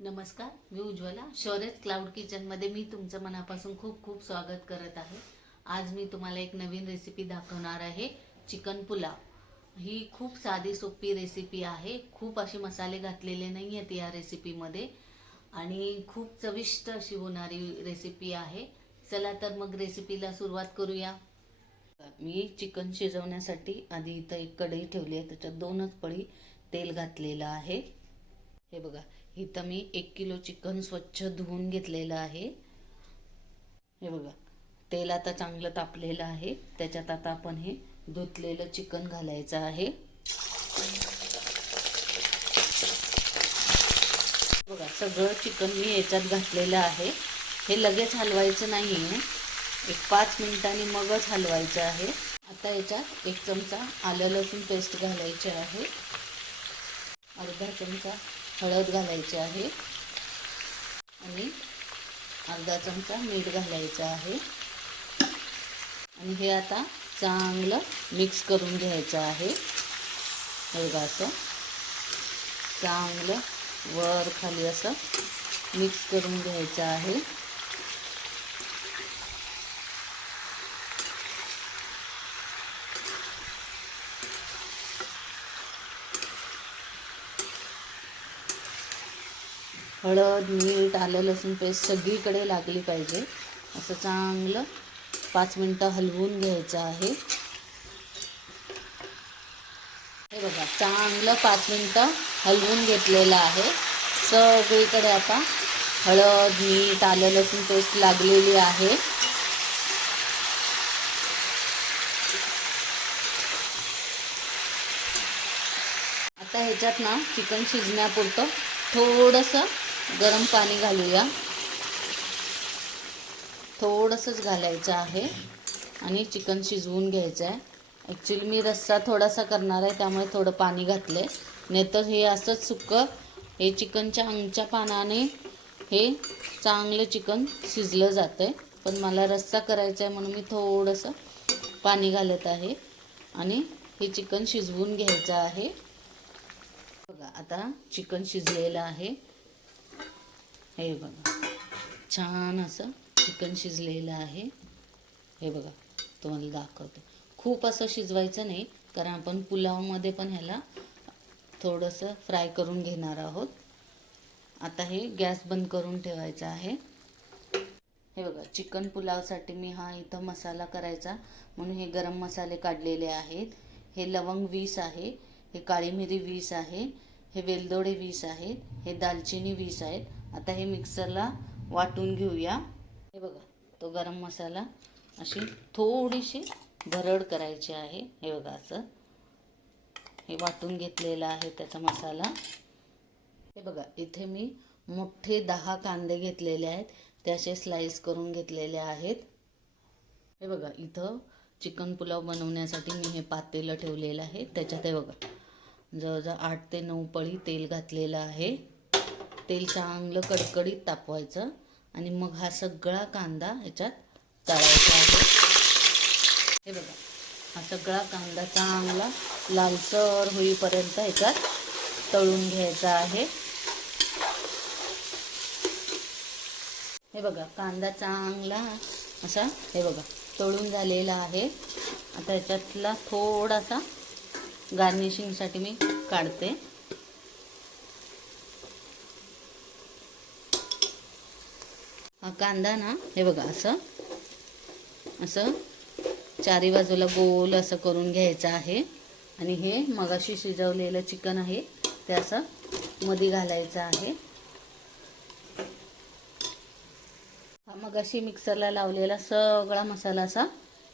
नमस्कार, मी उज्ज्वला. शौर्यच क्लाउड किचनमध्ये मी तुमचं मनापासून खूप खूप स्वागत करत आहे. आज मी तुम्हाला एक नवीन रेसिपी दाखवणार आहे, चिकन पुलाव. ही खूप साधी सोपी रेसिपी आहे. खूप असे मसाले घातलेले नाही आहेत या रेसिपीमध्ये आणि खूप चविष्ट अशी होणारी रेसिपी आहे. चला तर मग रेसिपीला सुरुवात करूया. मी चिकन शिजवण्यासाठी आधी इथं एक कढई ठेवली आहे. त्याच्यात 2च पळी तेल घातलेलं आहे. हे बघा, इथं मी 1 किलो चिकन स्वच्छ धुवून घेतलेलं आहे. हे बघा, तेल आता चांगलं तापलेलं आहे. त्याच्यात आता आपण हे धुतलेलं चिकन घालायचं आहे. बघा, सगळं चिकन मी याच्यात घातलेलं आहे. हे लगेच हलवायचं नाही आहे, एक 5 मिनिटांनी मगच हलवायचं आहे. आता याच्यात 1 चमचा आलं लसूण पेस्ट घालायची आहे. अर्धा चमचा हळद घालायची आहे आणि अर्धा चमचा मीठ घालायचं आहे आणि हे आता चांगलं मिक्स करून घ्यायचं आहे. हे बघा, असं चांगलं वर खाली असं मिक्स करून घ्यायचं आहे. हळद, मीठ, आलं लसूण पेस्ट सगळीकडे लागली पाहिजे. असं चांगलं 5 मिनिटं हलवून घ्यायचं आहे. हे बघा, चांगलं 5 मिनिटं हलवून घेतलेलं आहे. सगळीकडे आता हळद, मीठ, आलं लसूण पेस्ट लागलेली आहे. आता ह्याच्यात ना चिकन शिजण्यापुरतं थोडंसं गरम पाणी घालूया. थोडंसंच घालायचं आहे आणि चिकन शिजवून घ्यायचं आहे. ॲक्च्युली मी रस्सा थोडासा करणार आहे, त्यामुळे थोडं पाणी घातलं आहे. नाहीतर हे असंच सुक्कं हे चिकनच्या अंगच्या पानाने हे चांगलं चिकन शिजलं जातं आहे. पण मला रस्सा करायचा आहे म्हणून मी थोडंसं पाणी घालत आहे आणि हे चिकन शिजवून घ्यायचं आहे. बघा, आता चिकन शिजलेलं आहे. हे बघा, छान असं चिकन शिजलेलं आहे. हे बघा, तुम्हाला दाखवते. खूप असं शिजवायचं नाही, कारण आपण पुलावमध्ये पण ह्याला थोडंसं फ्राय करून घेणार आहोत. आता हे गॅस बंद करून ठेवायचा आहे. हे बघा, चिकन पुलावसाठी मी हा इथं मसाला करायचा म्हणून हे गरम मसाले काढलेले आहेत. हे लवंग 20 आहे, हे काळी मिरी 20 आहे, हे वेलदोडे 20 आहेत, हे दालचिनी 20 आहेत. आता हे मिक्सरला वाटून घेऊया. हे बघा, तो गरम मसाला अशी थोडीशी भरड करायची आहे. हे बघा, असं हे वाटून घेतलेला आहे त्याचा मसाला. हे बघा, इथे मी मोठे 10 कांदे घेतलेले आहेत, ते असे स्लाइस करून घेतलेले आहेत. हे बघा, इथं चिकन पुलाव बनवण्यासाठी मी हे पातेलं ठेवलेलं आहे. त्याच्यात हे बघा, जवळजवळ 8 ते 9 पळी तेल घातलेलं आहे. तेल चांगलं कडकडीत तापवायचं आणि मग हा सगळा कांदा ह्याच्यात तळायचा आहे. हे बघा, हा सगळा कांदा चांगला लालसर होईपर्यंत ह्याच्यात तळून घ्यायचा आहे. हे बघा, कांदा चांगला असा हे बघा तळून झालेला आहे. आता ह्याच्यातला थोडासा गार्निशिंगसाठी मी काढते. हा कांदा ना, हे बघा, असं असं चारी बाजूला गोल असं करून घ्यायचं आहे आणि हे मगाशी शिजवलेलं चिकन आहे ते असं मध्ये घालायचं आहे. हा मगाशी मिक्सरला लावलेला सगळा मसाला असा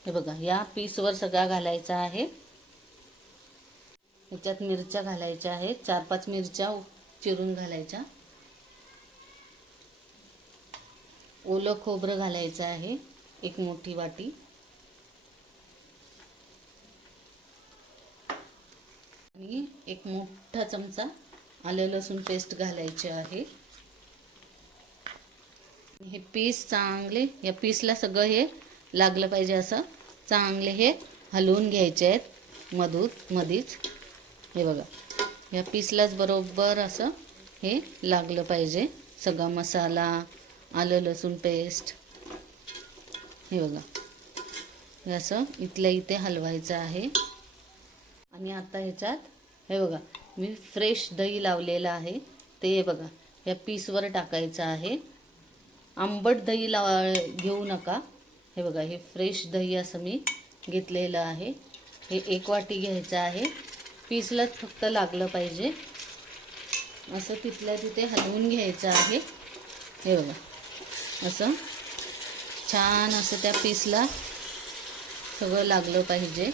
हे बघा या पीसवर सगळा घालायचा आहे. ह्याच्यात मिरच्या घालायच्या आहेत, 4-5 मिरच्या चिरून घालायच्या. ओलं खोबरं घालायचं आहे, 1 मोठी वाटी. आणि 1 मोठा चमचा आलं लसूण पेस्ट घालायचे आहे. हे पीस चांगले, या पीसला सगळं हे लागलं पाहिजे, असं चांगले हे हलवून घ्यायचे आहेत मधीच. हे बघा, या पीसलाच बरोबर असं हे लागलं पाहिजे. सगळा मसाला, आलं लसूण पेस्ट, हे बघा हे असं इथल्या इथे हलवायचं आहे. आणि आता ह्याच्यात हे बघा मी फ्रेश दही लावलेलं आहे, ते बघा या पीसवर टाकायचं आहे. आंबट दही घेऊ नका. हे बघा हे फ्रेश दही असं मी घेतलेलं आहे. हे 1 वाटी घ्यायचं आहे. पीसलाच फक्त लागलं पाहिजे. असं तिथल्या तिथे हलवून घ्यायचं आहे. हे बघा असं छान असं त्या पीसला सगळं लागलं पाहिजे.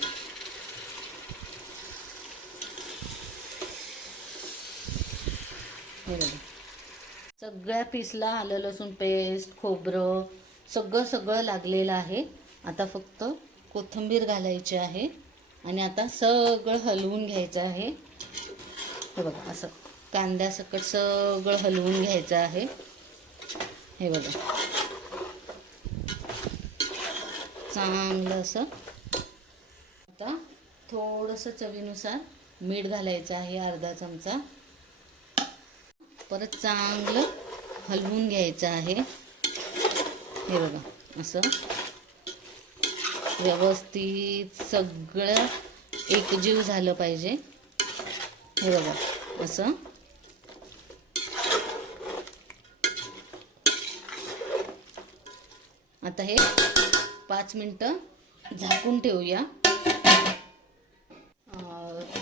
हे बघा सगळ्या पीसला आलं लसूण पेस्ट, खोबरं सगळं लागलेलं आहे. आता फक्त कोथिंबीर घालायची आहे आणि आता सगळं हलवून घ्यायचं आहे. हे बघा असं कांद्यासकट सगळं हलवून घ्यायचं आहे. हे बघा चांगलं असं. आता थोडंसं चवीनुसार मीठ घालायचं आहे, अर्धा चमचा. परत चांगलं हलवून घ्यायचं आहे. हे बघा असं व्यवस्थित सगळं एकजीव झालं पाहिजे. हे बघा असं. आता हे 5 मिनटं झाकून ठेवूया.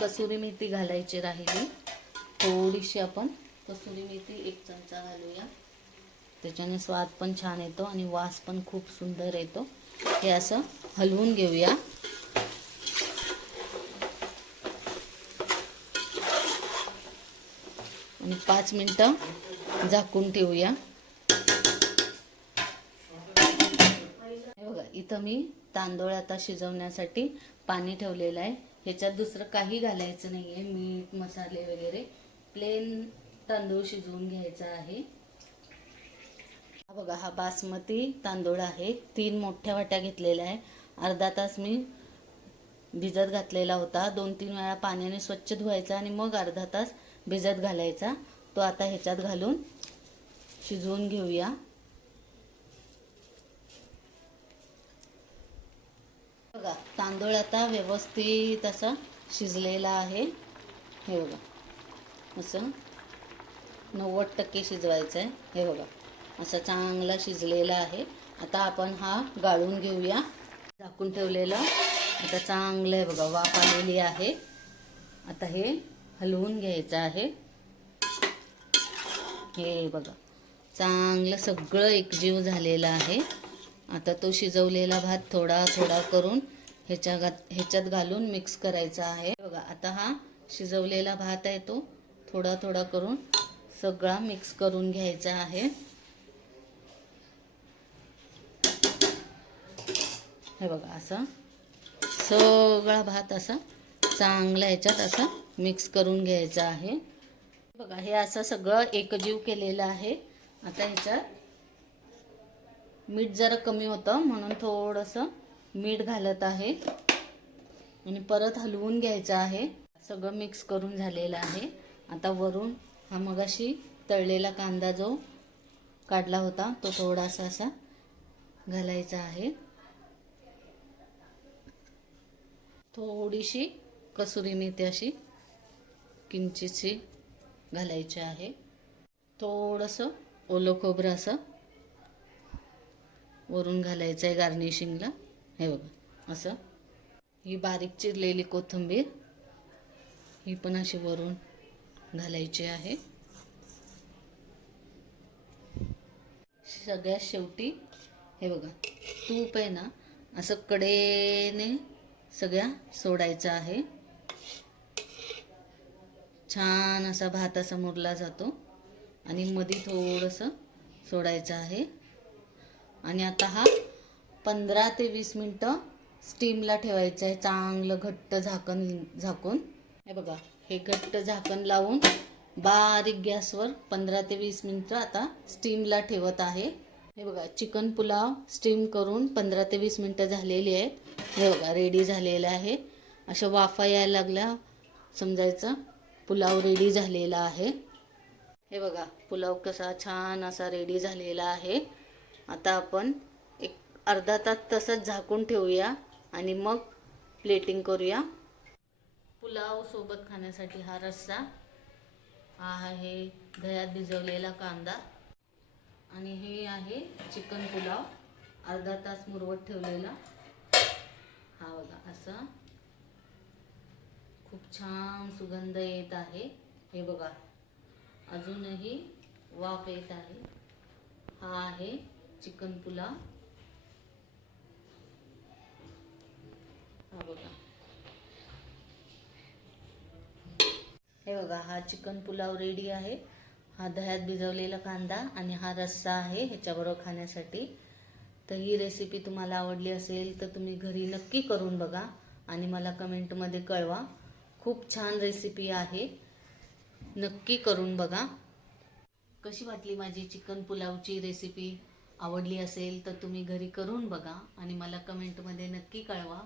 कसुरी मेथी घालायची राहिली थोडीशी. आपण कसुरी मेथी 1 चमचा घालूया. त्याच्याने स्वाद पण छान येतो आणि वास पण खूप सुंदर येतो. हे असं हलवून घेऊया. आणि 5 मिनटं झाकून ठेवूया. हे बघा इथं मी तांदूळ आता शिजवण्यासाठी पाणी ठेवलेलं आहे. ह्याच्यात दुसरं काही घालायचं नाही आहे. मीठ, मसाले वगैरे. प्लेन तांदूळ शिजवून घ्यायचा आहे. हा बघा हा बासमती तांदूळ आहे. 3 मोठ्या वाट्या घेतलेल्या आहे. अर्धा तास मी भिजत घातलेला होता. 2-3 वेळा पाण्याने स्वच्छ धुवायचा आणि मग अर्धा तास भिजत घालायचा. तो आता ह्याच्यात घालून शिजवून घेऊया. बघा तांदूळ आता व्यवस्थित असा शिजलेला आहे. हे बघा असं 90% शिजवायचं आहे. हे बघा असं चांगला शिजलेला आहे. आता आपण हा गाळून घेऊया. झाकून ठेवलेलं आता चांगलं आहे बघा वाफ आलेली आहे. आता हे हलवून घ्यायचं आहे. हे बघा चांगलं सगळं एकजीव झालेलं आहे. आता तो शिजवलेला भात थोडा थोडा करून ह्याच्यात घालून मिक्स करायचा आहे. बघा आता हा शिजवलेला भात आहे तो थोडा थोडा करून सगळा मिक्स करून घ्यायचा आहे. हे बघा असं सगळा भात असा चांगला ह्याच्यात असा मिक्स करून घ्यायचा आहे. बघा हे असं सगळं एकजीव केलेलं आहे. आता ह्याच्यात मीठ जरा कमी होतं म्हणून थोडंसं मीठ घालत आहे आणि परत हलवून घ्यायचं आहे. सगळं मिक्स करून झालेलं आहे. आता वरून हा मगाशी तळलेला कांदा जो काढला होता तो थोडासा असा घालायचा आहे. थोडीशी कसुरी मेथी अशी किंचितशी घालायची आहे. थोडंसं ओलं खोबरं असं वरून घालायचं आहे गार्निशिंगला. हे बघा असं. ही बारीक चिरलेली कोथिंबीर ही पण अशी वरून घालायची आहे. सगळ्यात शेवटी हे बघा तूप आहे ना असं कडेने सगळ्या सोडायचं आहे. छान असा भात असा मुरला जातो आणि मध्ये थोडंसं सोडायचं आहे. आणि आता हा 15 ते 20 मिनटं स्टीमला ठेवायचं आहे. चांगलं घट्ट झाकून. हे बघा हे घट्ट झाकण लावून बारीक गॅसवर 15 ते 20 मिनटं आता स्टीमला ठेवत आहे. हे बघा चिकन पुलाव स्टीम करून 15 ते 20 मिनटं झालेली आहेत. हे बघा रेडी झालेलं आहे. अशा वाफा यायला लागल्या समजायचं पुलाव रेडी झालेला आहे. हे बघा पुलाव कसा छान असा रेडी झालेला आहे. आता आपण एक अर्धा तास तसंच झाकून ठेवूया आणि मग प्लेटिंग करूया. पुलाव सोबत खाण्यासाठी हा रस्सा, हा आहे दह्यात भिजवलेला कांदा आणि हे आहे चिकन पुलाव अर्धा तास मुरवत ठेवलेला. हा बघा असा खूप छान सुगंध येत आहे. हे बघा अजूनही वाफ येत आहे. हा आहे चिकन पुलाव. हा बघा, हे बघा हा चिकन पुलाव रेडी आहे. हा दह्यात भिजवलेला कांदा आणि हा रस्सा आहे ह्याच्याबरोबर खाण्यासाठी. तर ही रेसिपी तुम्हाला आवडली असेल तर तुम्ही घरी नक्की करून बघा आणि मला कमेंटमध्ये कळवा. खूप छान रेसिपी आहे, नक्की करून बघा. कशी वाटली माझी चिकन पुलावची रेसिपी? आवडली असेल तर तुम्ही घरी करून बघा आणि मला कमेंटमध्ये नक्की कळवा.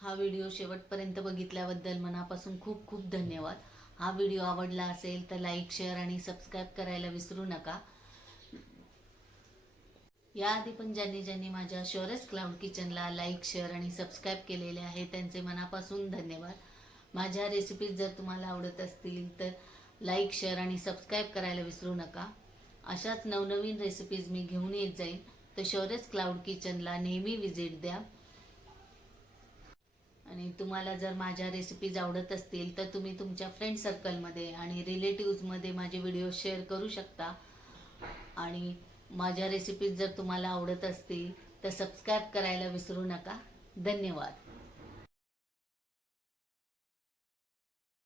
हा व्हिडिओ शेवटपर्यंत बघितल्याबद्दल मनापासून खूप खूप धन्यवाद. हा व्हिडिओ आवडला असेल तर लाईक, शेअर आणि सबस्क्राईब करायला विसरू नका. याआधी पण ज्यांनी माझ्या शौर्यस क्लाउड किचनला लाईक, शेअर आणि सबस्क्राईब केलेले आहे त्यांचे मनापासून धन्यवाद. माझ्या रेसिपीज जर तुम्हाला आवडत असतील तर लाईक, शेअर आणि सबस्क्राईब करायला विसरू नका. अशाच नवनवीन रेसिपीज मी घेऊन येत जाईन. तर शौर्यस क्लाउड किचनला नेहमी विजिट द्या. आणि तुम्हाला जर माझ्या रेसिपीज आवडत असतील तर तुम्ही तुमच्या फ्रेंड सर्कलमध्ये आणि रिलेटिव्समध्ये माझे व्हिडिओ शेअर करू शकता. आणि माझ्या रेसिपीज जर तुम्हाला आवडत असतील तर सबस्क्राईब करायला विसरू नका. धन्यवाद.